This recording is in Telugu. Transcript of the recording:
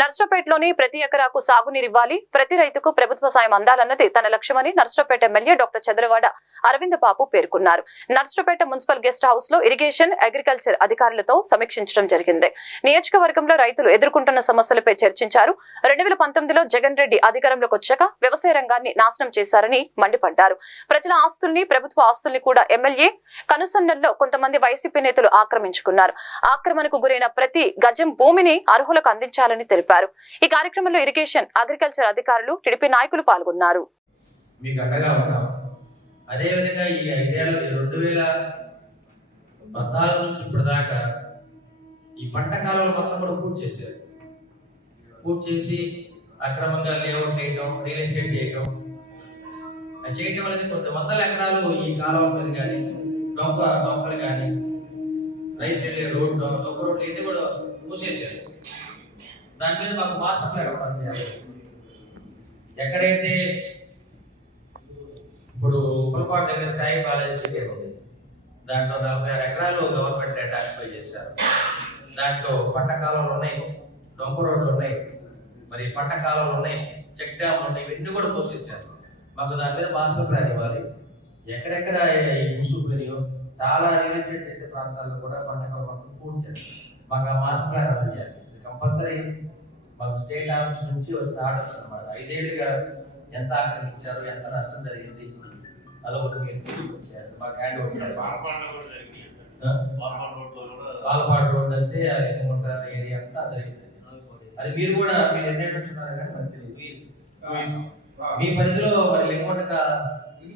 నర్సరావుపేటలోని ప్రతి ఎకరాకు సాగునీరివ్వాలి, ప్రతి రైతుకు ప్రభుత్వ సాయం అందాలన్నది తన లక్ష్యమని నర్సరావుపేట ఎమ్మెల్యే డాక్టర్ చంద్రవాడ అరవింద్ బాబు పేర్కొన్నారు. నర్సరావుపేట మున్సిపల్ గెస్ట్ హౌస్ లో ఇరిగేషన్, అగ్రికల్చర్ అధికారులతో సమీక్షించడం జరిగింది. నియోజకవర్గంలో రైతులు ఎదుర్కొంటున్న సమస్యలపై చర్చించారు. 2019లో జగన్ రెడ్డి అధికారంలోకి వచ్చాక వ్యవసాయ రంగాన్ని నాశనం చేశారని మండిపడ్డారు. ప్రజల ఆస్తుల్ని, ప్రభుత్వ ఆస్తుల్ని కూడా ఎమ్మెల్యే కనుసన్నల్లో కొంతమంది వైసీపీ నేతలు ఆక్రమించుకున్నారు. ఆక్రమణకు గురైన ప్రతి గజం భూమిని అర్హులకు అందించాలని తెలిపారు. ఈ కార్యక్రమంలో ఇరిగేషన్, అగ్రికల్చర్ అధికారులు, టీడీపీ నాయకులు పాల్గొన్నారు. మీకు అండగా ఉంటాం. అదేవిధంగా ఈ 5 ఏళ్ల 2014 నుంచి ఇప్పటిదాకా ఈ పంట కాలంలో మొత్తం కూడా పూర్తి చేశారు. పూర్తి చేసి అక్రమంగా లేఅవుట్ వేయడం, రియల్ ఎస్టేట్ చేయడం అనేది కొంత వందల ఎకరాలు ఈ కాలువ మీద కానీ, డొంకలు కానీ, రైతు వెళ్ళే రోడ్డు, డొంక రోడ్లు ఇన్ని కూడా మూసేశారు. దాని మీద మాకు మాస్టర్ ప్లాన్ పనిచేయాలి. ఎక్కడైతే ఇప్పుడు ఉప్పలపాటు దగ్గర చాయ్ బాలాజీ సిటీ ఉంది, దాంట్లో 46 ఎకరాలు గవర్నమెంట్ ల్యాండ్ ఆక్యుపై చేశారు. దాంట్లో పంట కాలువలు ఉన్నాయి, డొంక రోడ్లు ఉన్నాయి, మరి పంట కాలువలు ఉన్నాయి, చెక్ డ్యామ్లు ఉన్నాయి, ఇవన్నీ కూడా పోసేసారు. మాకు దాని మీద మాస్టర్ ప్లాన్ ఇవ్వాలి. ఎక్కడెక్కడ ముసుగునియో చాలా రిలేటెడ్ చేసే ప్రాంతాల్లో కూడా పంట కాలువలు పూర్తి చేయాలి. మాకు ఆ మాస్టర్ ప్లాన్ అందజేయాలి. కంపల్సరీ మాకు స్టేట్ ఆఫీస్ నుంచి వచ్చిన ఆర్డర్స్ అన్నమాట. 5 ఏళ్ళుగా ఎంత ఆక్రమించారు, ఎంత నష్టం జరిగింది, అలా ఒకటి మీరు తీసుకొచ్చారు. మాకు హ్యాండ్ ఓవర్ పాలపాడు రోడ్ అంటే ఏరియా అంతా జరిగింది. అది మీరు కూడా మీరు ఎన్నేటట్టున్నారు కానీ నాకు తెలియదు. మీ పరిధిలో మరి లింగొండ